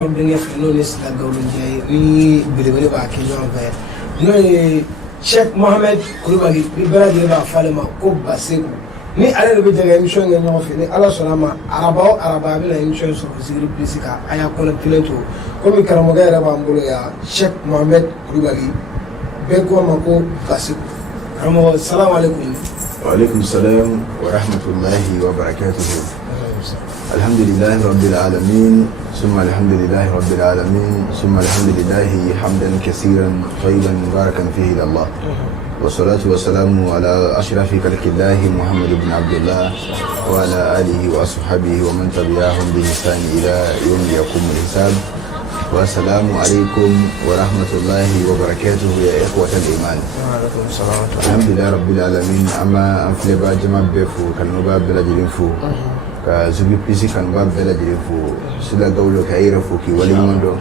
Finonis la Gaulunjay, we believe about Kenyan Fair. No, Sheikh Mohammed Kulubali, we better give our Falema, Kuba Seku. Ni a little bit of emission in your feeling, Allah Solama, Arababila insurance of Ziri Pisica, I have connected to Komi Karamogara Bambuya, Sheikh Mohammed Kulubali, Beko Mako Basiku. Assalamu alaikum. Wa alaikum salam wa rahmatullahi wa barakatuhu. الحمد لله رب العالمين ثم الحمد لله رب العالمين ثم الحمد لله حمدا كثيرا طيبا مباركا فيه الى الله والصلاة والسلام على أشرف خلق الله محمد بن عبد الله وعلى آله وأصحابه ومن تبعهم بإحسان إلى يوم يقوم الحساب والسلام عليكم ورحمة الله وبركاته يا إخوة الإيمان. وعليكم السلام. الحمد لله رب العالمين. أما أنفلبا جمع بفو كالنوبا بلا جلنفو كزوجي بيسي كالنوبا بلا جلنفو سلا قولو كأيرفو كي ولي مندو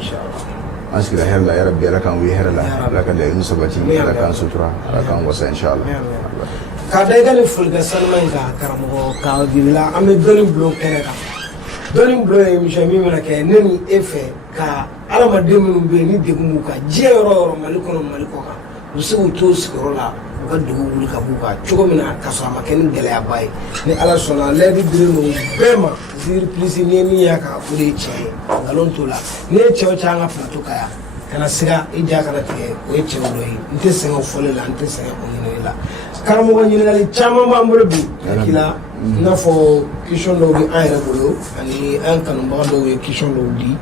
أسكي لحير لا يا ربي لكن ويهر لا لكن لا ينسبتي لكن سترة لكن وسا إن شاء الله. كادايغالي فولغا سلمان كارمو كاوديلا أمي دوني بلو كندا دوني بلو مشامي منك نني إفه ka alama demu be ni degu ka jero malikono malikoka musu to sikoro la ka dugu wuli ka buka cogo mina ka so ma ken gele abay ni ala sona ledi dirino bema zir plisi ni mi ya ka fure che galon to la ni che o changa plato kaya kana siga ija kana te o che o loyi nte sengo fole la nte sengo ni la karamo ko ni la chama ma mbolo bi kila na fo kishon do bi ayra bolo ani an kanu ba do kishon do di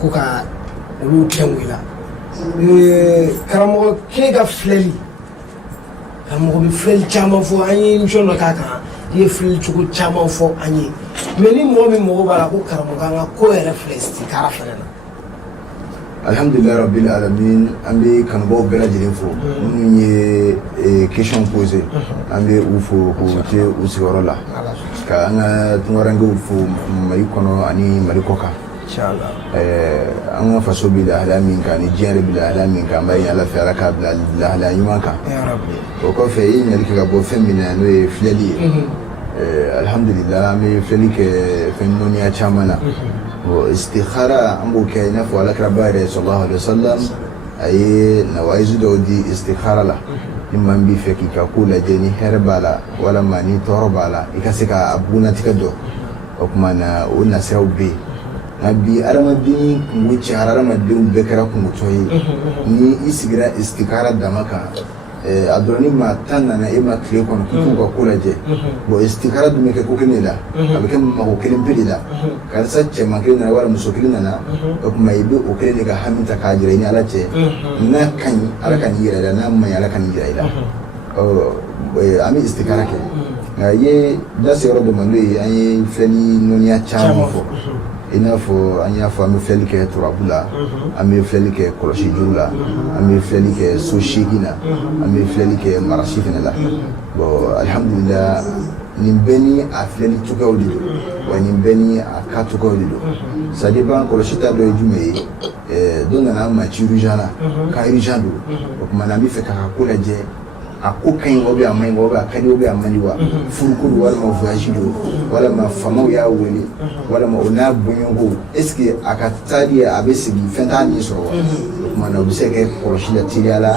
kuka olu kɛnwila karamɔgɔ k'e ka filɛli karamɔgɔ bɛ filɛli caman fɔ an ye émission dɔ k'a kan i ye filɛli cogo caman fɔ an ye mais ni mɔgɔ min mago b'a la ko karamɔgɔ an ka ko yɛrɛ filɛ istikara fɛnɛ na. Alhamdulillah rabbil alamin an bɛ kanubaw bɛɛ lajɛlen fo minnu ye question posé an bɛ u fo k'u te u sigiyɔrɔ la ka an ka tunkarankew fo Mali kɔnɔ ani Mali kɔ kan. Inshallah. An ka faso bi lahalaya min kan ni diɲɛ bi lahalaya min kan an b'a ɲini Ala fɛ Ala k'a bila lahalaya ɲuman kan. O kɔfɛ i ye ɲininkali kɛ ka bɔ fɛn min na n'o ye filɛli ye. Alhamdulillah an bɛ filɛli kɛ fɛn dɔnniya caman na. Istikhara an b'o kɛ i n'a fɔ Alakiraba yɛrɛ sallallahu alaihi wasallam a ye nawaizu dɔw di istikhara la. Ni maa min b'i fɛ k'i ka ko lajɛ ni hɛrɛ b'a la walama ni tɔɔrɔ b'a la i ka se ka bunatigɛ dɔn o tuma na o nasiraw bɛ yen. Nabi adamaden kungo cayara adamadenw bɛɛ kɛra kungotɔ ye ni i sigira istikara dama kan a dɔrɔn ni maa 10 nana e ma tile kɔnɔ k'i k'u ka ko lajɛ bon istikara dun bɛ kɛ ko kelen de la a bɛ kɛ mako kelen pe de la karisa cɛman kelen nana wala muso kelen nana o tuma i bɛ o kelen de ka hami ta k'a jira i ni Ala cɛ n'a ka ɲi Ala ka nin jira i la n'a man ɲi Ala ka nin jira i la an bɛ istikara kɛ nka i ye da se yɔrɔ dɔ ma n'o ye an ye filɛli nɔniya caman fɔ i n'a fɔ an y'a fɔ an bɛ filɛli kɛ turabu la an bɛ filɛli kɛ kɔlɔsi juru la an bɛ filɛli kɛ so seegin na an bɛ filɛli kɛ marasi fɛnɛ la bon alhamdulillah nin bɛɛ ni a filɛli cogoyaw de don wa nin bɛɛ ni a ka cogoyaw de don c'est à dire ban kɔlɔsi ta dɔ ye jumɛn ye dɔ nana an ma ci urgent la ka urgent don o tuma na an bɛ fɛ k'a ka ko lajɛ a ko ka ɲi ou bien a man ɲi ou bien a ka di ou bien a man di wa furuko don walima voyage don walima famaw y'a wele walima o n'a bɔɲɔgɔnko est-ce que a ka taali a bɛ segin fɛn t'a nin sɔrɔ wa o tuma na o bɛ se ka kɛ kɔlɔsi la teliya la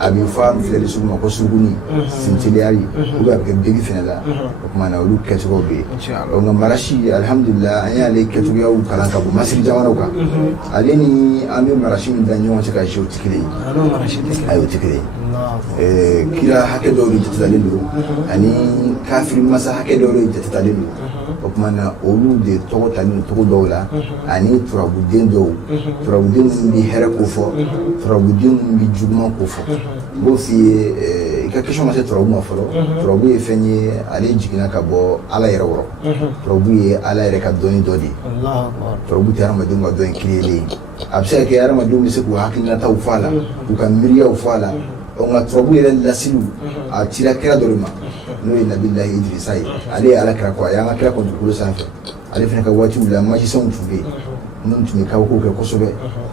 a bɛ fɔ a filɛli sugu ma ko suruguni sinteliyari ou bien a bɛ kɛ begi fɛnɛ la o tuma na olu kɛcogow bɛ yen nka marasi alhamdulillah an y'ale kɛcogoyaw kalan ka bɔ masiri jamanaw kan ale ni an bɛ marasi min da ɲɔgɔn cɛ ka jɛ o tɛ kelen ye ayi o tɛ kelen ye kira hakɛ dɔw de jatetalen don ani kafiri masa hakɛ dɔw de jatetalen don o tuma na olu de tɔgɔ talen don cogo dɔw la ani turabuden dɔw turabuden minnu bɛ hɛrɛ ko fɔ turabuden minnu bɛ juguman ko fɔ n b'o f'i ye i ka question ma se turabu ma fɔlɔ turabu ye fɛn ye ale jiginna ka bɔ Ala yɛrɛ wɔrɔ turabu ye Ala yɛrɛ ka dɔnni dɔ de ye turabu tɛ hadamadenw ka dɔnni kiriyelen a bɛ se ka kɛ hadamadenw bɛ se k'u hakilinataw fɔ a la k'u ka miiriyaw fɔ a la nka turabu yɛrɛ lasiliw a cira kira dɔ de ma n'o ye Nabilahi Idrisa ye ale ye Alakira kɔ a y'an ka kira kɔ dugukolo sanfɛ ale fɛnɛ ka waatiw la magiciens tun bɛ yen minnu tun bɛ kabakow kɛ kosɛbɛ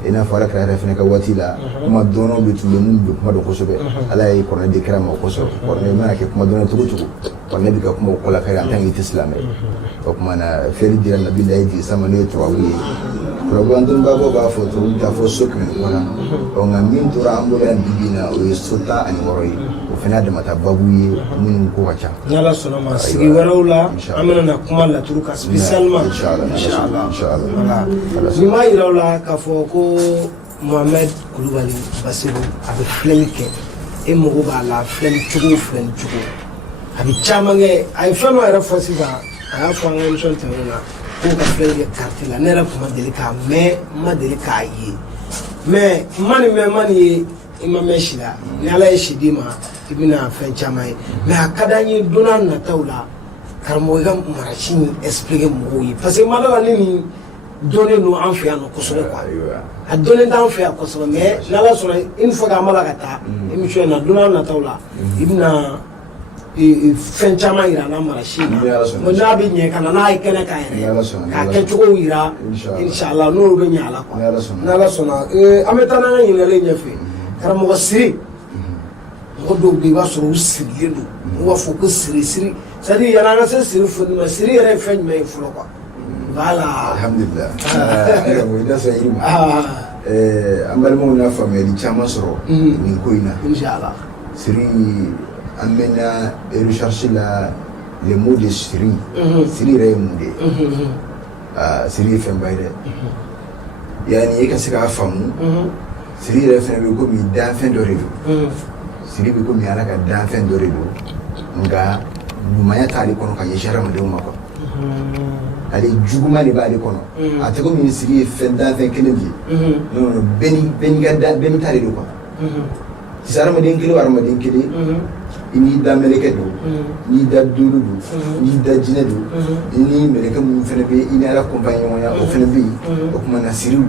i n'a fɔ Alakira yɛrɛ fɛnɛ ka waati la kuma dɔnnaw de tun bɛ minnu bɛ kuma dɔn kosɛbɛ Ala ye kɔrɔnɛ di kira ma o kosɔn kɔrɔnɛ mana kɛ kuma dɔnna cogo cogo kɔrɔnɛ bɛ ka kuma o kɔla kari en tant que i tɛ silamɛ o tuma na fɛli dira Nabilahi Idrisa ma n'o ye turabu ye Probando babo ba foto ta fo sokme wala o nga min tora ambola bibina o sota an woroyi o fena de mata babu ye min ko wacha yalla sona ma sigi warawla amana na kuma la turuka spécialement inshallah wala ni ma irawla ka fo ko Mohamed Koulibaly Bassirou abe flenke e mo ba la flen chugo abi chamange ay fama era fosiba ay fa ngam son tawna ko ka flenke kartila nera kuma delika me ma delika yi me mani ima meshila ni ala yeshidima ibina fen chamai me akadanyi dona na tawla karmo ga marachini expliquer mo yi parce que malala ni donner no anfia no kosobe kwa a donner d'anfia kosobe mais nala sona une fois ka mala kata émission na dona na tawla ibina fen chama ira na marachini mo na bi nye kana na ikene ka ere ka ke chugo ira inshallah no be nyala kwa nala sona ametana na yele nyefe karamo siri ngodo bi basoro usiri do wo fo ko siri sadi yana na siri fo ma siri ere fen me fulo kwa voilà alhamdulillah mo ida sa yiri ambal mo na family chama soro ni koina inshallah siri amena rechercher les mots de siri re munde siri fen bayde yani yeka sika famu siri re fen be ko mi da fen do redo siri be ko mi ala ka da fen do redo nga maya tali kono ka yeshara mo de mo ko ali juguma le ba de kono ate ko mi siri fen da fen kelebi no beni ga da beni tali do ko sara mo den kele war mo den kele ini da meleke do ni da duru do ni da jine do ini meleke mu fene be ini ala compagnon ya o fene be o kuma na siri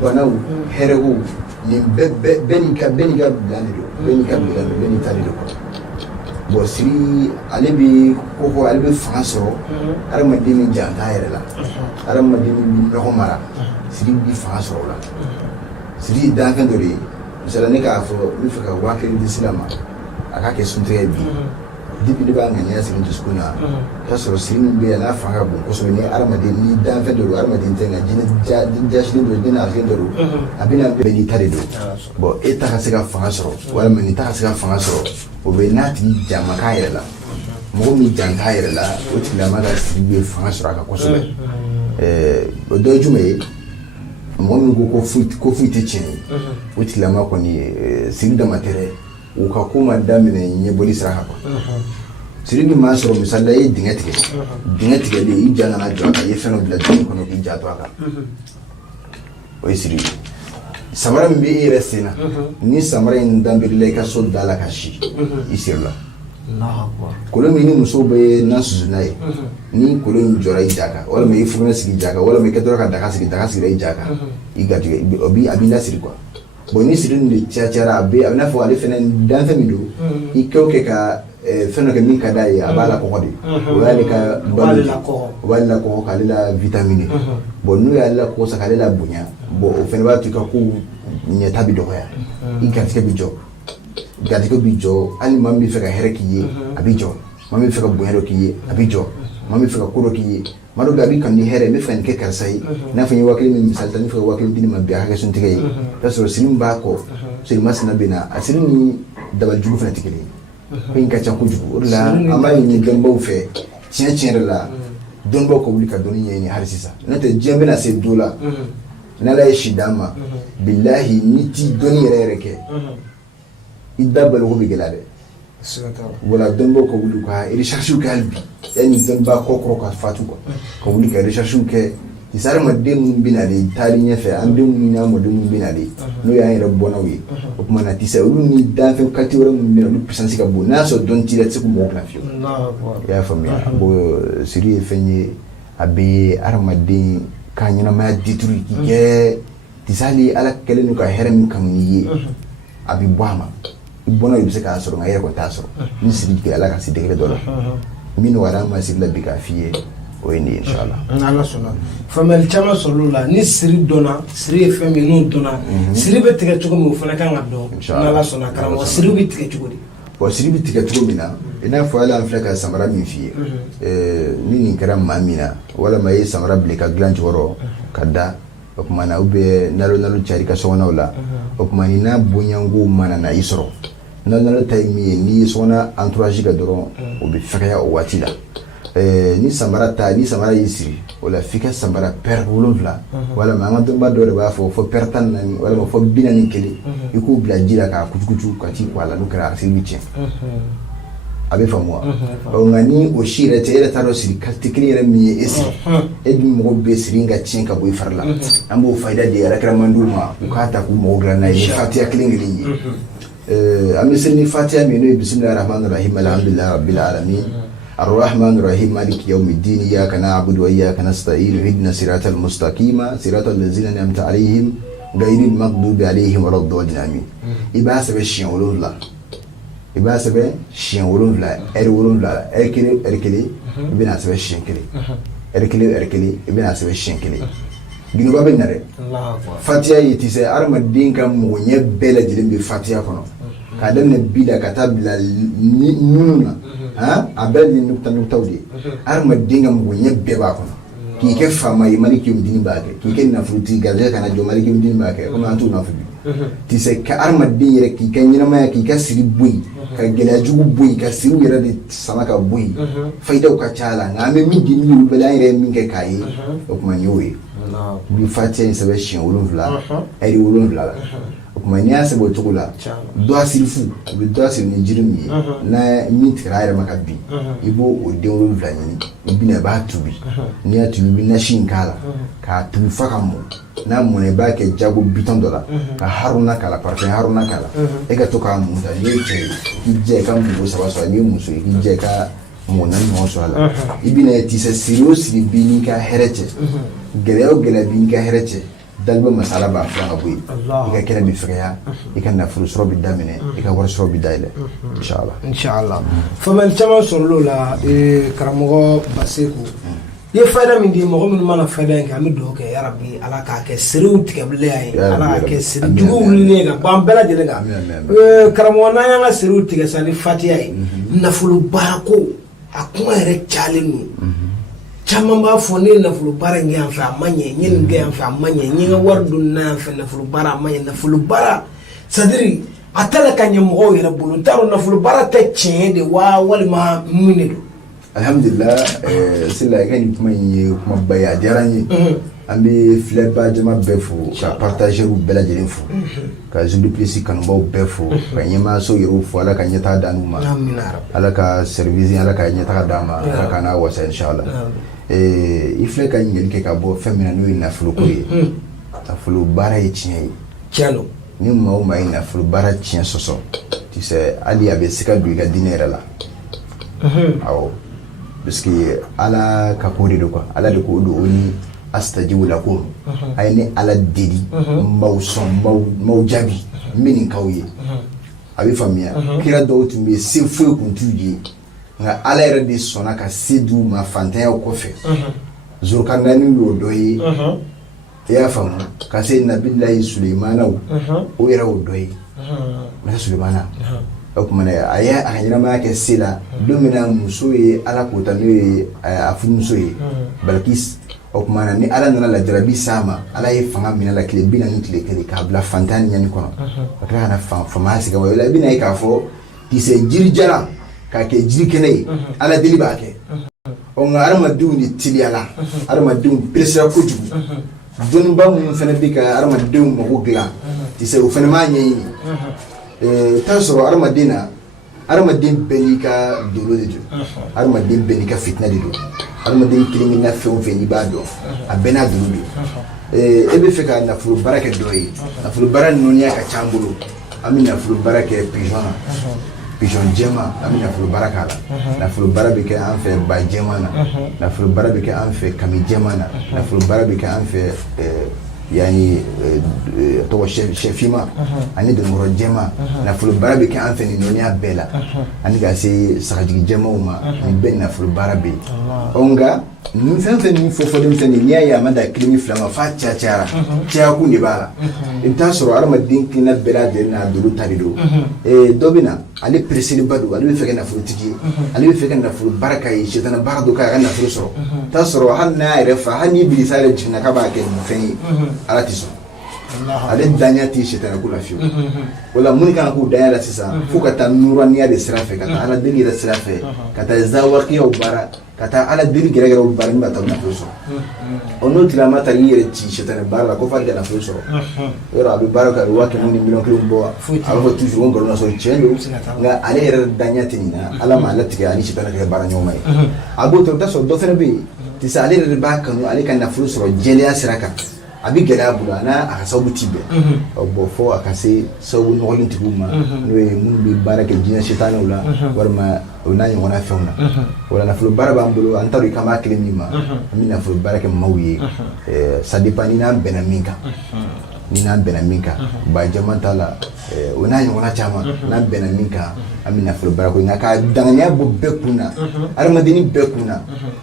banaw herego ni beni ka blane do beni tali do ko bo siri ale bi ko ale be fansoro ara ma demi janta yere la ara ma demi no mara siri bi fansoro la siri da kan do ri misala ne ka fo mi fa ka wakil di silama aka ke sunte bi dibi de ba nganya siri diskuna ta so siri bi ala fa ga bon ko so ne ara ma demi da kan do ara ma demi tenga jina jashli do dina kan do abina be ni tare do bo eta ka se ka fansoro wala ma ni ta ka se ka fansoro o be nati jama ka yere la mo mi janta yere la o ti la maga sibe fanga sura ka kosobe o do jume mo mi go ko fuite chini o ti la ma ko ni sinda matere o ka ko ma damine nye boli sura ka sirigi ma soro misalla e dingati le i jana na jota ye feno bila dum ko no bi jato aka o sirigi samara mbi iresina ni samara ndambirle ka so dala kashi isirla kolo mini muso be nasuzunai ni kolo njora ijaka wala me ifuna sigi jaka wala me kedora ka daka sigi ijaka igati obi abinda siri kwa boni siri ndi chachara be abina fo ale fenen dan famido ikoke ka feno ke min kadai abala ko kodi wala ka wala ko kalila vitamine bonu ya la ko sakalila bunya bo fenwa tika ku nyeta bi doya igati ke bijo ali mambi feka hereki ye abijo mambi feka buhero ki abijo mambi feka kuro ki mado gabi kan ni here me fen ke karsai na fanyi wakili mi misalta ni feka wakili dini mabia haka sun tige taso silim bako silim masna bina asilim ni dabal jugu fena tikeli ko inka chan ko jugu urla amay ni dembo fe tien la don boko bulika doni ni harisisa nate jembe na se dola nala shidama billahi niti doni rereke idda bal ko be gelade wala donbo ko wulu ka recherche kalbi yani donba ko ka fatu ko wuli ka recherche ke isar ma dem binade tali nyefe andum ni na mo dem binade no ya ira bonawi ko kuma na tisa wulu ni da fe kati wala mun no puissance ka bona so don tire tse ko mo na fio ya famia bo siri fenye abi armadi kanyina ma dituri ke tisali ala kelenu ka herem kamniye abi bwama ibona yibse ka soro ngaya ko tasoro ni siri ke ala ka sidegre dola min wala ma sibla bika fiye o ni inshallah ala sona famel chama solula ni siri dona siri fami no dona siri be tige chugo mo fana kan abdo ala sona karamo siri be tige chugo di o siri be tige chugo mina ina fo ala afrika samara min fiye ni karam mamina wala mai samara bleka glanj woro kada o kuma na ube nalo cari ka sona wala o kuma ni na bonyango mana na isoro nalo tay mi ni sona entourage ka doron o be fekaya o watila ni samara yisiri wala fika samara per wolonvla wala manga domba do ba fo pertan nani wala fo binani kele iko bla jira ka kutukutu ka ti kwala no kra silbiche abe famwa o ngani o shire tere taro siri kaltikri re mi esi edmi mo be siringa chenka boy farla ambo faida de rakra manduma ukata ku mo grana ni fatia klingri amisni fatia mi no bismillahir rahmanir rahim alhamdulillahi rabbil alamin الرحمن الرحيم مالك يوم الدين إياك نعبد وإياك نستعين اهدنا الصراط المستقيم صراط الذين أنعمت عليهم غير المغضوب عليهم ولا الضالين آمين إبا سبب شيء ولون لا إبا سبب شيء ولون لا ولون لا أركلي إبنا سبب شيء كلي أركلي إبنا سبب شيء كلي جنوبا بنره فاتيا يتيسه أرم الدين كم مغني بلا جلهم بفاتيا كنا كادم نبيدا كتاب لا نونا abel ni nukta udi arma dinga mgonye beba kono ki ke fama imani ki mdini bake ki ke na fruti gaje kana jo mali ki mdini bake ko antu na fubi ti se ka arma dinga ki ke nyina ma ki ka siri bui ka gela jugu bui ka siri yera de samaka bui faida ka chala ngame mi dini lu bela ire mi ke kai o kuma nyowe bi fatia sabe shin ulunvla eri ulunvla kuma nya se bo tukula do asirifu bi do asiri ni jirimi na mit raira makabi ibo o de ulunvla ni bi na ba tubi ni atubi na shinkala ka tubi faka mo na mo ne ba ke jago biton dola ka haruna kala parfait haruna kala e ka to ka mo da ni je ka mo so so ni mo so je ka mo nan mo so ala ibina ti se seriously bi ni ka herete gele bi ka herete dalba masala ba fara boy ika kira bi friya ika na furu soro bi damine ika war soro bi daile inshallah famal chama solo la karamogo baseku ye fayda min di mo min mana fayda en kam do ke ya rabbi ala ka ke siru tikable ay ala ke siru jugu ne ga bam bela jele ga karamogo na yanga siru tiga sali fatiya na fulu barako akuma re chalinu chama ba fone na fulu bara ngi am fa manye nyin ngi am fa manye nyi nga wardu na fa na fulu bara manye na fulu bara sadiri atala kanye mo yera bulu taro na fulu bara ta chende wa walma munedo alhamdulillah sila kan kuma yi kuma baya jarani ambi fleba jama befo ka partager u bela jere fo ka zulu plesi kan bo befo ka nyema so yero fo ala kan yata danuma ala ka service ala ka nyata dama ala kana wasa inshallah ifle ka ngel ke ka bo femina no ina fulu ko yi ta fulu bara yi chien ni mo ma ina fulu bara chien soso ti se ali abe sika du ga dinera la awo biski ala ka ko de ko ala de ko do oni astajibu lakum ayni ala dedi mawson mawjabi minin kawye abi famia kira do tumbe sefu kuntuji nga ala era de sona ka sedu ma fantaya ko fe zurkandani lo doyi ya famu ka se nabillahi sulaimana o era o doyi na sulaimana o kuma ne aya ahira ma ke sila lumina musoye ala ko tanu afu musoye balkis o kuma ni ala nana la jarabi sama ala ye fanga mina la kile bina ni kile kele ka bla fantani nyani kono akra na fama siga wala bina ka fo ti se jirjara ka ke jiri kene ala deli ba ke o nga arma duuni tili ala arma duun pressure ko jugu don ba mun fene bi ka arma duun mo ko gla ti se o fene ma nyi tasoro arma din benika dolo de arma din benika fitna de do arma din kilimi na fe o veni ba do abena dolo ebe fe ka na furu baraka doyi na furu bara nonia ka chambulo amina furu baraka pigeon jema amina furu baraka la na furu bara be ke an fe ba jema na furu bara be ke an fe kami jema na furu bara be ke an fe yani to chefima ani de moro jema na fulu barabe ke an fe ni nonia bela ani ga se sajigi jema uma ni ben na fulu barabe onga min fofo dem tani niya ya manda klimi flama fa cha ku ni bala inta soro arma dinki na bela de na dulu tarido dobina ali presini badu ali feke na frutiki ali feke na fru baraka yi shetana barado ka na fru soro ta soro hanna refa hani bi sare jinna ka ba ke mfeni alati so ale danya ti shetana kula fiyo wala muni kana ku danya la sisa fukata nuraniya de sirafe kata ala dili de sirafe kata zawaki au bara kata ala dili gere o bara ni bata na fuso ono tilama ta yire ci shetana bara ko fa na fuso ora abi baraka wa ke muni million kilo mbo alo toujours on galo na so chendo nga ale era danya tinina ala ma latiga ani shetana ke bara nyomai abo to ta so do fere bi ti sa ale re ba kanu ale kan na fuso jele asiraka abi gɛlɛya bolo ana a ka sababu ti bɛn bon fo a ka se sababu nɔgɔlen tigiw ma n'o ye minnu bɛ baara kɛ diɲɛ sitanɛw la walima o n'a ɲɔgɔnna fɛnw na wala nafolo baara b'an bolo an t'a dɔn k'an b'a kelen min ma an bɛ nafolo baara kɛ maaw ye ça dépend ni n'an bɛnna min kan ba jɛman t'a la o n'a ɲɔgɔnna caman n'an bɛnna min kan an bɛ nafolo baara ko nka ka danganiya bɔ bɛɛ kun na adamadenni bɛɛ kun na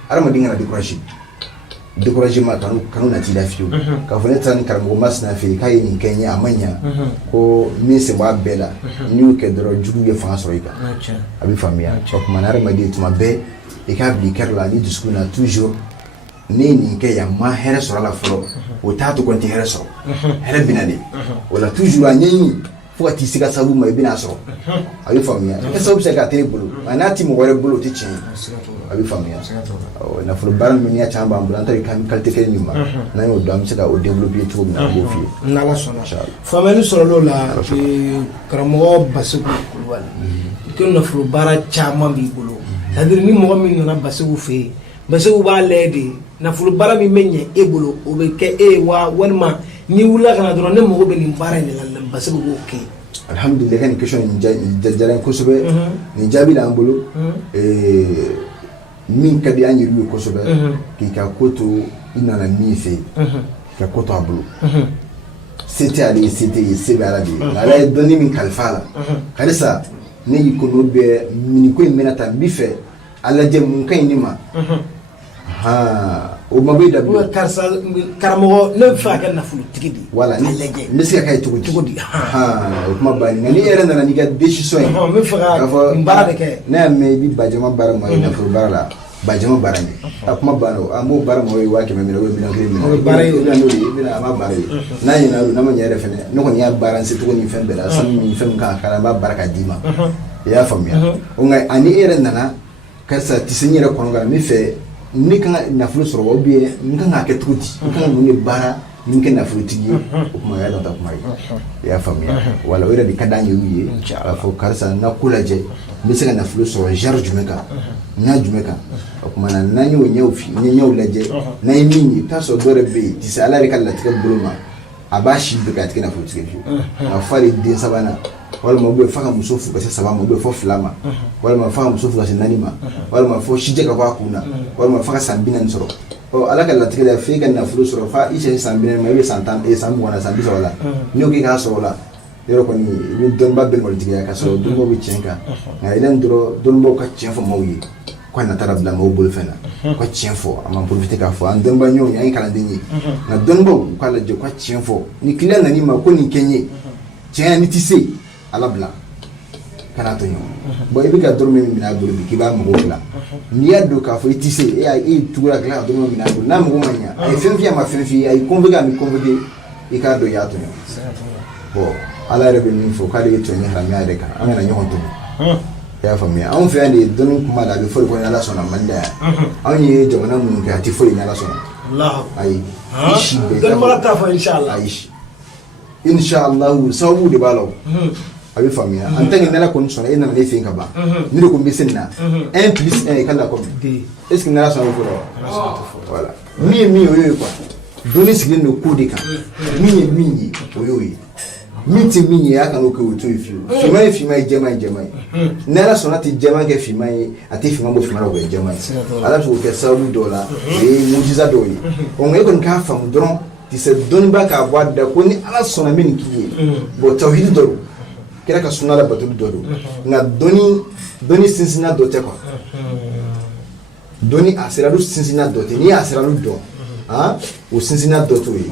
adamaden kana découragement kanu na ti da fiyo ka fɔ ne taara ni karamɔgɔ masina fɛ k'a ye nin kɛ n ye a ma ɲa ko min se b'a bɛɛ la n'i y'o kɛ dɔrɔn jugu ye fanga sɔrɔ i kan a bɛ faamuya o tuma na adamaden tuma bɛɛ i k'a bila i kɛrɛ la ni dusukun na toujours ne ye nin kɛ yan ma hɛrɛ sɔrɔ a la fɔlɔ o t'a to kɔni tɛ hɛrɛ sɔrɔ hɛrɛ bɛna de o la toujours a ɲɛɲini fo ka t'i se ka sababu ma i bɛna sɔrɔ a bɛ faamuya e sababu bɛ se ka t'e bolo nka n'a ti mɔgɔ wɛrɛ bolo o tɛ tiɲɛ ye a bɛ faamuya nafolo baara min n'iya caman b'an bolo an ta qualité kelen min ma n'an y'o dɔn an bɛ se ka o développer cogo min na an b'o f'i ye n'Ala sɔnna faamuyali sɔrɔla o la karamɔgɔ Basiku Kulubali ko nafolo baara caman b'i bolo c'est à dire ni mɔgɔ min nana Basiku fɛ yen Basiku b'a lajɛ de nafolo baara min bɛ ɲɛ e bolo o bɛ kɛ e ye wa walima ni wulila kana dɔrɔn ne mago bɛ nin baara in de la Basiku b'o kɛ. Alhamdulillah ka nin question nin diyara n kosɛbɛ nin jaabi l'an bolo min ka di an yɛrɛ ye kosɛbɛ k'i ka ko to i nana min fɛ ka ko to a bolo se tɛ ale ye se tɛ ye se bɛ ala de ye nka ala ye dɔnni min kalifa a la halisa ne y'i ko n'o bɛ nin ko in bɛna ta n bɛ fɛ a lajɛ mun ka ɲi ne ma o ma bɛ dabila karisa karamɔgɔ ne bɛ fɛ ka kɛ nafolotigi de ye wala n bɛ se ka kɛ cogo di o kuma banni nka n'i yɛrɛ nana n'i ka décision ye n bɛ fɛ ka nin baara de kɛ ne y'a mɛn i bɛ bajama baara ma ye nafolo baara la bajama baara ɲɛ a kuma banna an b'o baara ma o ye 100,000 minɛ o ye 1,000,000 minɛ o baara ye o bɛna n'o ye i bɛna a ma baara ye n'a ɲɛna o n'a ma ɲɛ yɛrɛ fɛnɛ ne kɔni y'a baara n se cogo ni fɛn bɛɛ la sanu ni fɛn min kan ka k'a la n b'a baara ka d'i ma i y'a faamuya nka ani e yɛrɛ nana karisa tɛ se n yɛrɛ kɔnɔ kan n bɛ fɛ ne kan ka nafolo sɔrɔ ou bien n kan k'a kɛ cogo di n kan ka mun de baara ni kɛ nafolotigi ye o kuma y'a dɔn ta kuma ye i y'a faamuya wala o yɛrɛ de ka d'an ye u ye k'a fɔ karisa n ka ko lajɛ n bɛ se ka nafolo sɔrɔ genre jumɛn kan n y'a jumɛn kan o kuma na n'an y'o ɲɛw lajɛ n'an ye min ye i bɛ t'a sɔrɔ dɔ yɛrɛ bɛ yen ti se ala yɛrɛ ka latigɛ bolo ma a b'a si bɛɛ k'a tigɛ nafolotigi fiyewu a fa de den sabanan walima ou bien f'a ka muso furu ka se 3 ma ou bien fo 2 ma walima f'a ka muso furu ka se 4 ma walima fo sijɛ ka bɔ a kun na walima f'a ka san 40 sɔrɔ ala ka latigɛ la f'e ka nafolo sɔrɔ fa i cɛ san 40 ma i bɛ san 10 san 20 na san 30 la n'i y'o k'i k'a sɔrɔ la yɔrɔ kɔni i bɛ dɔnniba bɛɛ mɔlitigiya ka sɔrɔ dɔnnibaw bɛ tiɲɛ kan nka i la dɔrɔn dɔnnibaw ka tiɲɛ fɔ maaw ye ko a natara bila maaw bolo fɛn na ka tiɲɛ fɔ a ma profiter k'a fɔ an dɔnniba ɲɔgɔn ye an ye kalanden ye nka dɔnnibaw k'a lajɛ ka tiɲɛ fɔ ni client nan'i ma ko nin kɛ n ye tiɲɛ na ni tɛ se ala bila kana to ɲɔgɔn bon i bɛ ka dɔrɔmɛ min minɛ a bolo bi k'i b'a mago dilan n'i y'a dɔn k'a fɔ i tɛ se e y'i tugu la tila ka dɔrɔmɛ minɛ a bolo n'a mago ma ɲa a ye fɛn f'i ye a ma fɛn f'i ye a y'i convoqué a m'i convoqué i k'a dɔn i y'a to ɲɔgɔn bon ala yɛrɛ bɛ min fɔ k'ale bɛ tɔn ɲɛ haramaya yɛrɛ kan an kana ɲɔgɔn to i y'a faamuya anw fɛ yan de dɔnni kuma la a bɛ fɔli ko ni ala sɔnna mali la yan anw ye jamana minnu kɛ a tɛ fɔli ni ala sɔnna ayi i si bɛɛ dɔnnibaga t'a fɔ inshallah ayi inshallah sababu de b'a la a bɛ faamuya en tant que n'ala kɔni sɔnna e nana ne fɛ yen ka ban ne de ko n bɛ se nin na 1 plus 1 égale combien est ce que n'ala sɔnna o ko la voilà min ye min ye o y'o ye quoi dɔnni sigilen don ko de kan min ye min ye o y'o ye min tɛ min ye a kana o kɛ o to ye fiyewu finman ye finman ye jɛman ye jɛman ye n'ala sɔnna tɛ jɛman kɛ finman ye a tɛ finman bɔ finman na o kɛ jɛman ye ala bɛ se k'o kɛ sababu dɔw la o ye mujiza dɔw ye nka e kɔni k'a faamu dɔrɔn ti se dɔnniba k'a bɔ a da ko ni ala sɔnna min nin k'i ye bon tawhidi dɔ don kira ka sunna la batoli dɔ don nka dɔnni sinsinna dɔ tɛ quoi dɔnni sinsinna dɔ ye finman ye finman ye jɛman ye jɛman ye o y'o ye nka n'ala sɔnna tɛ jɛman kɛ finman ye a tɛ finman bɔ finman na o kɛ jɛman ye ala bɛ se k'o kɛ sababu dɔw la o ye mujiza dɔw ye nka e kɔni k'a faamu dɔrɔn ti se dɔnniba k'a bɔ a da ko ni ala sɔnna min nin k'i ye bon tawhidi dɔ don kira ka sunna la batoli dɔ don nka dɔnni doni a sera lu sinsinna dɔ tɛ n'i y'a sera lu dɔn o sinsinna dɔ t'o ye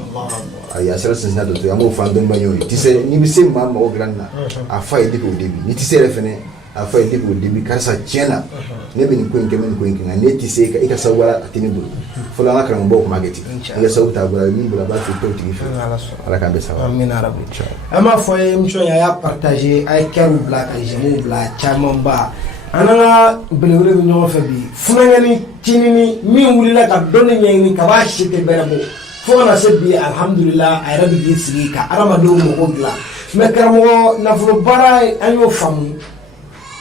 ayi a sera sinsinna dɔ t'o ye an b'o fɔ an dɔnnibaga y'o ye ti se n'i bɛ se maa mɔgɔ dilanni na a fɔ a ye depuis au début n'i ti se yɛrɛ fɛnɛ a fɔ a ye depuis au début karisa tiɲɛ na ne bɛ nin ko in kɛ n bɛ nin ko in kɛ nka ne ti se i ka sababu a tɛ ne bolo fɔlɔ an ka karamɔgɔbaw tun b'a kɛ ten i ka sababu t'a bolo a ye min bolo a b'a to t'o tigi fɛ ala k'a bɛɛ sababu. amina rabi an b'a fɔ a ye émission in a y'a partager a ye kɛriw bila ka jɛmuw bila caman ba an ka belebele bɛ ɲɔgɔn fɛ bi funankɛni tinini min wulila ka dɔnni ɲɛɲini ka b'a si tɛ bɛrɛ bɔ fo kana se bi alhamdulillah a yɛrɛ bɛ k'i sigi ka adamadenw mago dilan mais karamɔgɔ nafolo baara an y'o faamu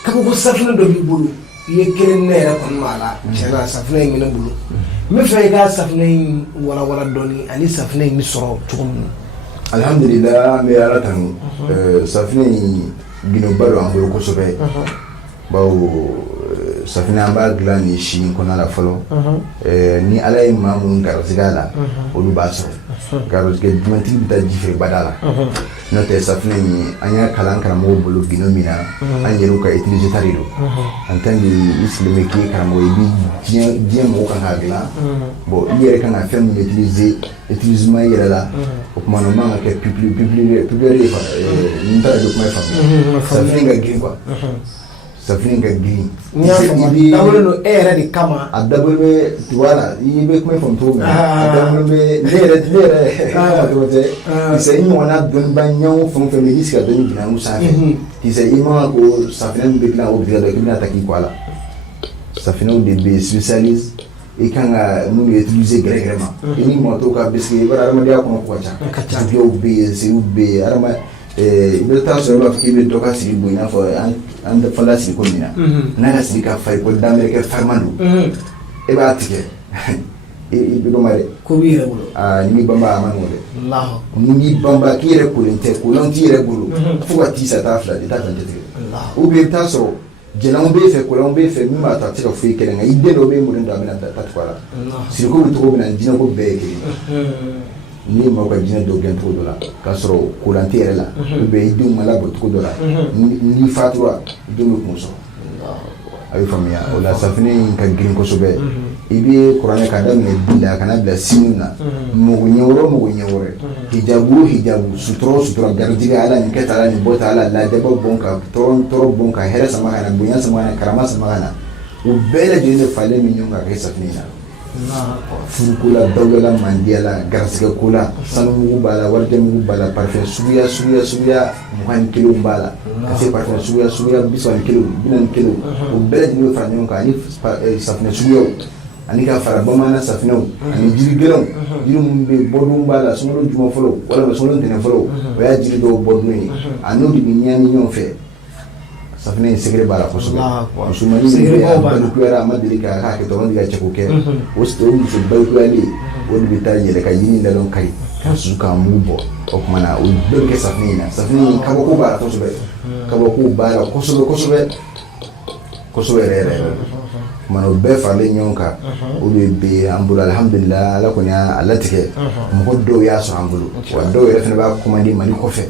kaba ko safunɛ dɔ b'i bolo i ye kelen ne yɛrɛ kɔni b'a la tiɲɛna safunɛ in bɛ ne bolo n bɛ fɛ i ka safunɛ in walawala dɔɔni ani safunɛ in bɛ sɔrɔ cogo min na. alhamdulillah an bɛ ala tanu safunɛ in gindo ba don an bolo kosɛbɛ bawo safunɛ an b'a dilan ni si in kɔnɔ la fɔlɔ ni ala ye maa minnu garizigɛ a la olu b'a sɔrɔ garizigɛ dumentigi bɛ taa ji feere bada la n'o tɛ safunɛ in an y'a kalan karamɔgɔw bolo gindo min na an yɛrɛw ka utiliser ta de don en tant que i sigilen bɛ k'i ye karamɔgɔ i bɛ diɲɛ mɔgɔw kan k'a dilan bon i yɛrɛ kan ka fɛn min utiliser utilisement i yɛrɛ la o tuma na o man ka kɛ publier ye n t'a dɔn kuma ye faamu safunɛ ka girin quoi safunɛ ka girin n'i y'a faamu dabɔlen don e yɛrɛ de kama a dabɔlen bɛ voilà i bɛ kuma faamu cogo min na a dabɔlen bɛ ne yɛrɛ kama dɔrɔn tɛ kisɛ i ɲɔgɔnna dɔnniba ɲɛw fɛn o fɛn bɛ i sigi ka dɔnni bila o sanfɛ kisɛ i man kan ko safunɛ min bɛ dilan o bɛ k'i bɛna ta k'i kɔ a la safunɛw de bɛ spécialiste i kan ka minnu utiliser gɛrɛgɛrɛ ma i ni mɔgɔ tɔw ka bisigi i b'a dɔn adamadenya kɔnɔ ko ka ca juguyaw bɛ yen seriw bɛ yen adama i bɛ taa sɔrɔ i b'a fɔ k'i bɛ dɔ ka sigi bon i n'a fɔ an fɔla sigi ko min na n'a ka sigi ka fari ko danbɛrɛkɛ farima don e b'a tigɛ i bɛ dɔn ma dɛ ko b'i yɛrɛ bolo ni m'i banba a ma nɔgɔ dɛ ni m'i banba k'i yɛrɛ kolen tɛ kolan t'i yɛrɛ bolo fo ka t'i sa t'a fila de t'a fɛn tɛ tigɛ ou bien i bɛ taa sɔrɔ jɛnɛw b'e fɛ kolanw b'e fɛ min b'a to a tɛ se ka foyi kɛlɛ nka i den dɔ b'e mɔden don a bɛna taa tugu a la siriko bɛ cogo min na jinɛ ko bɛɛ ye kelen ni maaw ka jinɛ dɔ gɛn cogo dɔ la k'a sɔrɔ kolan tɛ yɛrɛ la ou bien i denw ma labɔ cogo dɔ la n'i fatura i denw bɛ kun sɔrɔ a bɛ faamuya o la safunɛ in ka girin kosɛbɛ i bɛ kuranɛ k'a daminɛ bi la kana bila siniw na mɔgɔ ɲɛ wɛrɛ o mɔgɔ ɲɛ wɛrɛ hijabu o hijabu sutura o sutura garijɛgɛ ala nin kɛ ta ala nin bɔ ta ala ladaba bɔn ka tɔɔrɔ bɔn ka hɛrɛ sama ka na bonya sama ka na karama sama ka na o bɛɛ lajɛlen de falen min ɲɔgɔn kan ka kɛ safunɛ in na furuko la dawula la mandiya la garisigɛ ko la sanumugu b'a la warijɛmugu b'a la parfɛn suguya 21 b'a la ka se parfɛn suguya 31 41 o bɛɛ lajɛlen bɛ fara ɲɔgɔn kan ani safunɛ suguyaw ani ka fara bamanan safunɛw ani jiri gɛlɛnw jiri minnu bɛ bɔdon b'a la sunkalo juma fɔlɔ walima sunkalo ntɛnɛn fɔlɔ o y'a jiri dɔw bɔdon ye a n'o de bɛ ɲagami ɲɔgɔn fɛ safunɛ in sɛgɛrɛ b'a la kosɛbɛ musomanin min bɛ yan balukuyara a ma deli k'a kɛ tɔgɔ ka cɛko kɛ o muso balukuyalen o de bɛ taa yɛlɛ ka yiri ladɔn kari ka susu k'a mugu bɔ o tuma na o bɛɛ bɛ kɛ safunɛ in na safunɛ in kabako b'a la kosɛbɛ kabako b'a la kosɛbɛ yɛrɛ tuma na o bɛɛ faralen ɲɔgɔn kan o de bɛ an bolo alhamdulillah ala kɔni y'a latigɛ mɔgɔ dɔw y'a sɔrɔ an bolo wa dɔw yɛrɛ fana b'a commandé Mali kɔfɛ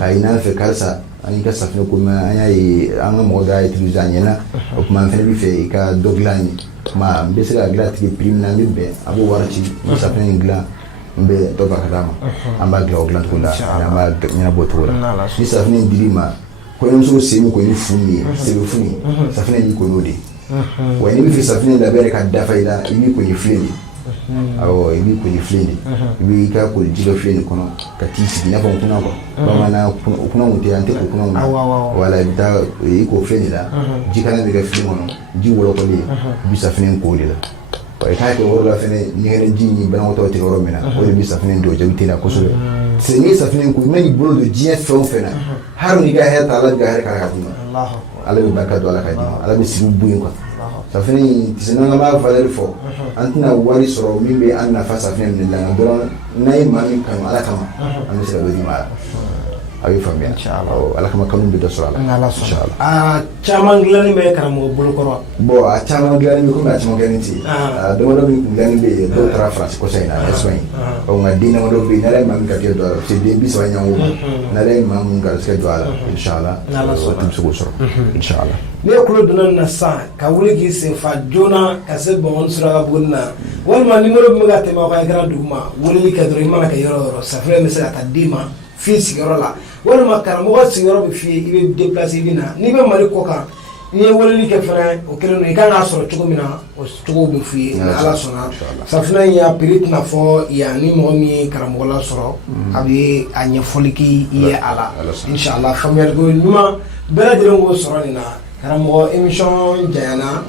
k'a ɲini an fɛ karisa an y'i ka safunɛ ko mɛn an y'a ye an ka mɔgɔ dɔ y'a utiliser a ɲɛna o tuma an fana bɛ fɛ i ka dɔ dilan ye tuma n bɛ se ka dilan tigɛ prix min na an bɛ bɛn a b'o wari ci n bɛ safunɛ in dilan n bɛ dɔ ta ka d'a ma an b'a dilan o dilan cogo la an b'a ɲɛnabɔ o cogo la ni safunɛ in dir'i ma kɔɲɔmuso sen bɛ ko ni fu min ye sɛbɛ fu ye safunɛ y'i ko n'o de ye wa n'i bɛ fɛ safunɛ labɛn ka dafa i la i b'i ko ni filen de awɔ i b'i ko ni filen de i b'i ka ko ji dɔ filen de kɔnɔ ka t'i sigi i n'a fɔ n kunna bamanan o kunna kun tɛ an tɛ ko kunna na wala i bɛ taa i ko filen de la ji kana bɛ kɛ filen kɔnɔ ji wɔlɔkɔlen i bɛ safunɛ in k'o de la wa i k'a kɛ yɔrɔ la fɛnɛ ɲɛgɛnɛ ji ni banakɔtɔw tɛ yɔrɔ min na o de bɛ safunɛ in don jaabi tɛ la kosɛbɛ c'est n'i ye safunɛ in ko i mana i bolo don diɲɛ fɛn o fɛn na hali n'i ka hɛrɛ ta ala bɛ ka hɛrɛ k'a ka d'i ma ala bɛ barika don ala ka d'i ma ala bɛ sigi bon ye quoi safunɛ in tɛ se n'an ka b'a valeur fɔ an tɛna wari sɔrɔ min bɛ an nafa safunɛ min na dɔrɔn n'a ye maa min kanu ala kama an bɛ se ka dɔ di ma a bɛ faamuya ala kama kanu bɛ dɔ sɔrɔ a la inshallah caman dilanni bɛ karamɔgɔ bolo kɔrɔ bon a caman dilanni bɛ komi a caman kɛlen tɛ damadɔ min dilanni bɛ yen dɔw taara faransi kɔsa in na Espagne nka den damadɔ bɛ yen n'ale maa min ka kɛ don a la parce que den 30 ɲɔgɔn n'ale maa min garisɛgɛ don a la inshallah waati bɛ se k'o sɔrɔ inshallah ne ye kulo donna nin na sisan ka wuli k'i senfa joona ka se Bankɔni Surakabugu na walima numéro min bɛ ka tɛmɛ aw ka écran duguma weleli kɛ dɔrɔn i mana kɛ yɔrɔ o yɔrɔ safunɛ bɛ se ka taa d'i ma f'i sigiyɔrɔ la walima karamɔgɔ sigiyɔrɔ bɛ f'i ye i bɛ déplacer i bɛ na n'i bɛ Mali kɔ kan n'i ye weleli kɛ fana o kelen don i kan k'a sɔrɔ cogo min na o cogo bɛ f'i ye ni Ala sɔnna safunɛ in y'a prix tɛna fɔ yan ni mɔgɔ min ye karamɔgɔ la sɔrɔ a bɛ a ɲɛfɔli k'i ye a la inshallah faamuyaliko ɲuman bɛɛ lajɛlen k'o sɔrɔ nin na karamɔgɔ émission janyana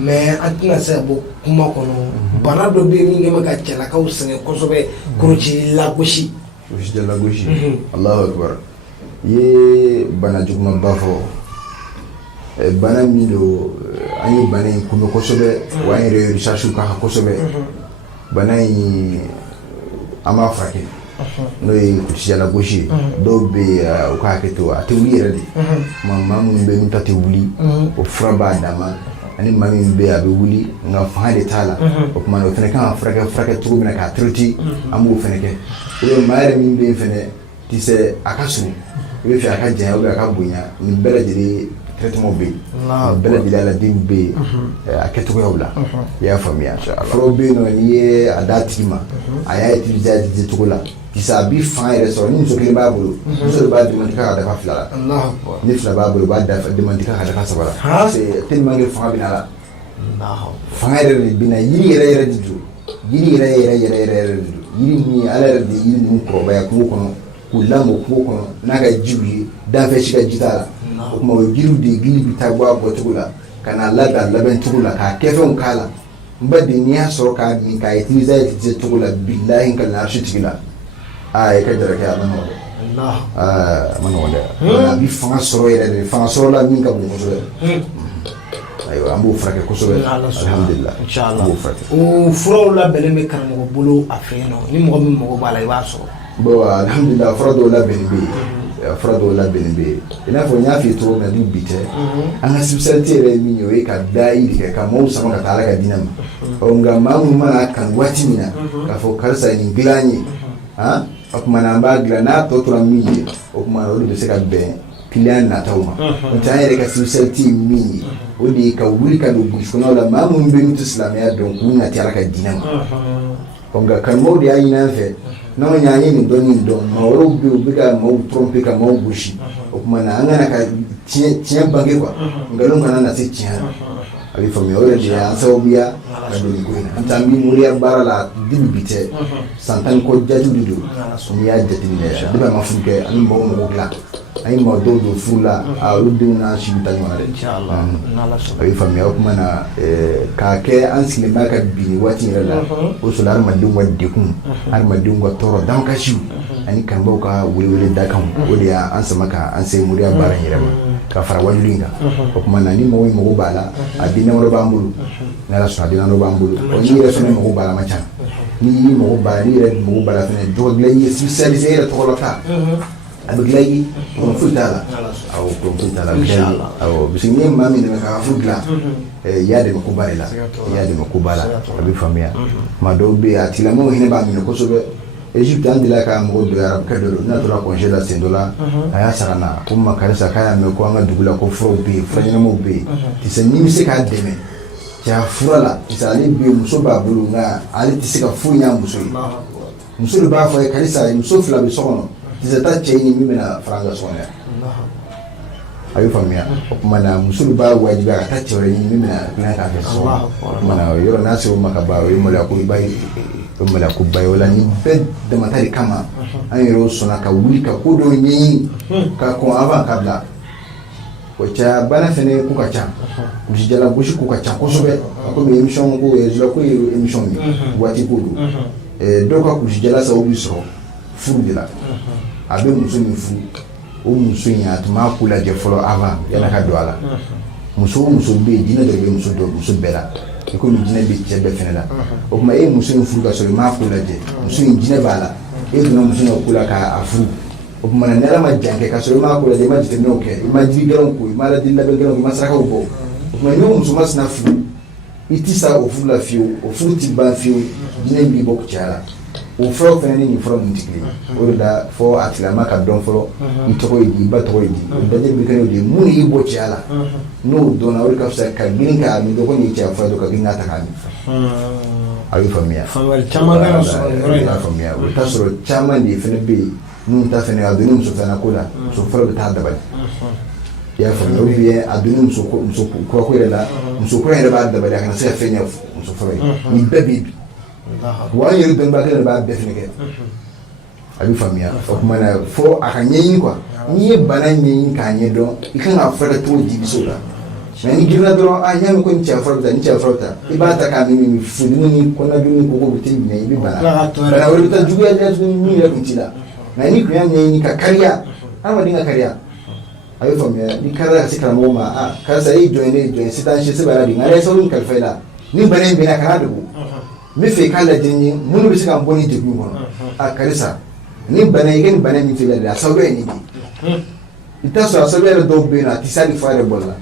mais an tɛna se ka bɔ kuma kɔnɔ bana dɔ bɛ yen min bɛ ka cɛlakaw sɛgɛn kosɛbɛ koloci lagosi lagosi Allahu akbar i ye bana jugumanba fɔ bana min don an ye bana in kunbɛn kosɛbɛ wa an yɛrɛ ye recherche k'a kan kosɛbɛ bana in an b'a furakɛ n'o ye kulusi lagosi ye dɔw bɛ yen u ka hakɛ to a tɛ wuli yɛrɛ de maa minnu bɛ yen n'u ta tɛ wuli o fura b'a dama ani maa min bɛ yen a bɛ wuli nka fanga de t'a la o tuma na o fana kan ka furakɛ cogo min na k'a traiter an b'o fana kɛ o ye maa yɛrɛ min bɛ yen fana tɛ se a ka surun i bɛ fɛ a ka janya ou a ka bonya nin bɛɛ lajɛlen traitement bɛ yen bɛɛ lajɛlen aladen bɛ yen a kɛcogoyaw la i y'a faamuya furaw bɛ yen nɔ n'i ye a d'a tigi ma a y'a utiliser a di cogo la kisa a bɛ fanga yɛrɛ sɔrɔ ni muso kelen b'a bolo muso de b'a demande k'a ka dafa 2 la ni 2 b'a bolo u b'a demande k'a ka dafa 3 la parce que tellement que fanga bɛ na la fanga yɛrɛ de bɛ na yiri yɛrɛ de don yiri yɛrɛ de don yiri min ala yɛrɛ de yiri ninnu kɔrɔbaya kungo kɔnɔ k'u lamɔ kungo kɔnɔ n'a ka jiw ye danfɛ si ka ji t'a la o tuma o yiriw de gili bɛ taa bɔ a bɔcogo la ka n'a labɛn labɛn cogo la k'a kɛfɛnw k'a la n ba de n'i y'a sɔrɔ k'a min k'a utiliser cogo la bilahi ka l'archi tigi la i ka jarakɛ a ma nɔgɔn dɛ a ma nɔgɔn dɛ a bɛ fanga sɔrɔ yɛrɛ de fanga sɔrɔ la min ka bon kosɛbɛ ayiwa an b'o furakɛ kosɛbɛ alhamdulilah an b'o furakɛ o furaw labɛnnen bɛ karamɔgɔ bolo a fɛ yen nɔ ni mɔgɔ min mago b'a la i b'a sɔrɔ bon alhamdulilah fura dɔw labɛnnen bɛ yen fura dɔw labɛnnen bɛ yen i n'a fɔ n y'a f'i ye cogo min na ni bi tɛ an ka spécialité yɛrɛ ye min ye o ye ka dayi de kɛ ka maaw sama ka taa ala ka diinɛ ma nka maa minnu mana kan waati min na k'a fɔ karisa ye nin dilan ye o tuma na an b'a dilan n'a tɔ tora min ye o tuma na olu bɛ se ka bɛn client nataw ma n'o tɛ an yɛrɛ ka spécialité ye min ye o de ye ka wuli ka don burusi kɔnɔnaw la maa minnu bɛ yen n'u tɛ silamɛya dɔn k'u nati ala ka diinɛ ma nka karamɔgɔw de y'a ɲini an fɛ n'anw y'an ye nin dɔnni dɔn maa wɛrɛw bɛ yen u bɛ ka maaw tromper ka maaw gosi o tuma na an kana ka tiɲɛ bange quoi nkalon kana na se tiɲɛ la a bɛ faamuya o yɛrɛ de y'an sababuya ka don nin ko in na n t'an bɛ moriya baara la dibi bi tɛ san 10 kɔ jaju de don n'i y'a jateminɛ depuis a ma furu kɛ an bɛ mɔgɔw dilan an ye maa dɔw don furu la olu denw n'a si bɛ taa ɲɔgɔn na dɛ a bɛ faamuya o tuma na k'a kɛ an sigilen b'a ka bi nin waati yɛrɛ la o sɔrɔ hadamadenw ka degun hadamadenw ka tɔɔrɔ dankasiw ani kanubaw ka welewele dakanw o de y'an sama ka an se moriya baara in yɛrɛ ma ka fara wajulu in kan o tuma na ni mɔgɔ min mago b'a la a den damadɔ b'an bolo n'ala sɔnna a den damadɔ b'an bolo n'i yɛrɛ fɛnɛ mago b'a la man ca n'i mago b'a la n'i yɛrɛ mago b'a la fɛnɛ dɔgɔ dilan i ye spécialisé e yɛrɛ tɔgɔ la ta a bɛ dilan i ye kɔnɔ foyi t'a la awɔ kɔnɔ foyi t'a la awɔ parce que n'i ye maa min dɛmɛ k'a furu dilan i y'a dɛmɛ koba de la i y'a dɛmɛ koba la a bɛ faamuya tuma dɔw bɛ yen a tigilamɔgɔw hinɛ b'a minɛ kosɛbɛ Egypte an delila ka mɔgɔ dɔ arabukɛ dɔ don n'a tora congé la sen dɔ la a y'a sara n na ko ma karisa k'a y'a mɛn ko an ka dugu la ko furaw bɛ yen fura ɲɛnamaw bɛ yen tise n'i bɛ se k'a dɛmɛ cɛya fura la tise ale bɛ yen muso b'a bolo nka ale tɛ se ka foyi ɲ'a muso ye muso de b'a fɔ ye karisa muso 2 bɛ so kɔnɔ tise ta cɛ in ni min bɛna fara an ka so kɔnɔ yan a bɛ faamuya o tuma na muso de b'a wajibiya ka taa cɛ wɛrɛ ɲini min bɛna dilan k'a kɛ so kɔnɔ o tuma na yɔrɔ n'a sera o ma ka ban o ye maloya ko i b'a ye o maloya ko ba ye o la ni bɛɛ damata de kama an yɛrɛw sɔnna ka wuli ka ko dɔw ɲɛɲini ka kɔn avant ka bila o caya bana fɛnɛ ko ka ca kulusijala gosi ko ka ca kosɛbɛ komi émission ko résultat ko ye émission ye waati ko don dɔw ka kulusijala sababu bɛ sɔrɔ furu de la a bɛ muso min furu o muso in a tun b'a ko lajɛ fɔlɔ avant yan'a ka don a la muso o muso bɛ yen jinɛ dɔ bɛ muso bɛɛ la i komi jinɛ bɛ cɛ bɛɛ fɛnɛ la o tuma e ye muso in furu ka sɔrɔ i m'a ko lajɛ muso in jinɛ b'a la e donna muso in ka ko la k'a furu o kuma na nela ma janke ka so ma ko la de ma jite no ke ma jibi garon ko ma la dilla be garon ma saka ko o kuma no muso ma sna fu itisa o fu la fiu o fu ti ba fiu dine bi bok chala o fro fene ni fro ntikli o da fo atila ma ka don fro ntoko yi ba to yi da de bi kan de mu yi bo chala no dona o ka sa ka gin ka mi do ko ni cha fa do ka gin ata ka mi ayi famia chama ga so ya famia o ta so chama ni fene bi nun ta fene adunum so fana kula so fro ta da ba ya famia o bi adunum so ko la so ko ba da ba da kana se fenya so fro ni bebi wa yeri ben ba kala ba be fene ke ayi famia o kuma na fo akanyi kwa ni bana nyi ka nyi do ikan afara to di bisola ni girna do nyami ko ni cha frota ibata ka mi fudu ni ko na duni ko ko tin ni bi bana bana wori ta juya ja ni ya kuntila na ni kuya ni ka kariya ama dinga kariya ayo famia ni kara sikara mo ma ka sai join sitan shi sibara dinga ai saurin kalfaila ni bane bi na kana dubu mi fe kala jinni munu bi sika mboni de ko karisa ni bane igen bane ni fila da saube ni ita so saube do be na tisani fare bolla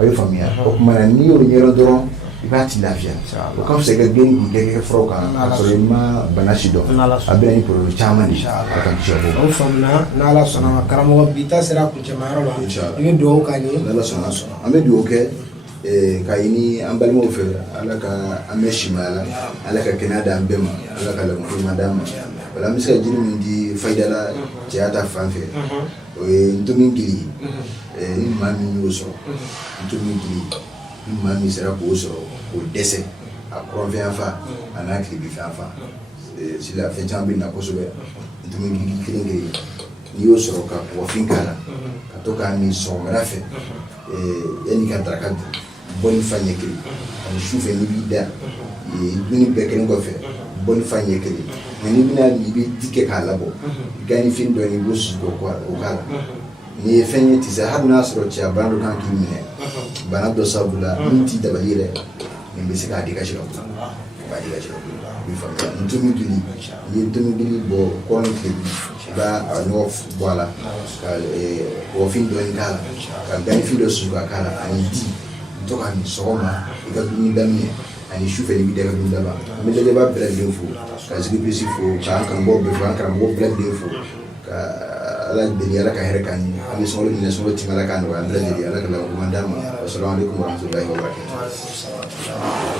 ayo famia o kuma ni o nyero doron ibati lafia o ka se ga geni bi ke froka so ma banashido abeni pro chama ni aka chabo o famna na la sona karamo bita sera ku chamaro la ni do ka ni na la sona ame do ke ka ini ambalimo fe ala ka ameshimala ala ka kenada ambema ala ka la mu madama wala miska jini mindi faida la tiata fanfe o ntumingili ni mami yoso ntumingili ni mami sera ko so o dese a confianfa anaki bi fanfa si la fe jambi na kosobe ntumingili kilingi ni yoso ka ko finkala ka toka ni so rafe yani ka trakad boni fanye kili on choufe ni bida ni bekene ko fe boni fanye kili ni bina ni bi tike kala bo gani fin do ni bosu ko kala ni fenye tisa har nasro cha bando kan kimine bana do sabula nti da balire ni bisika diga shiro ba diga shiro bi fa ntumi gili bo kon ke ba no wala ka o fin do ni kala ka gani fin do su kala ani di to kan soma ga duni damne ani choufe ni bidega dum daba mi de ba bela defo ka zigi bisi fo ka kan bo be fa kan bo bela defo ka ala de yara ka here kan ani so ni so ti mala kan wa andra de yara ka la ko mandama assalamu alaikum warahmatullahi wabarakatuh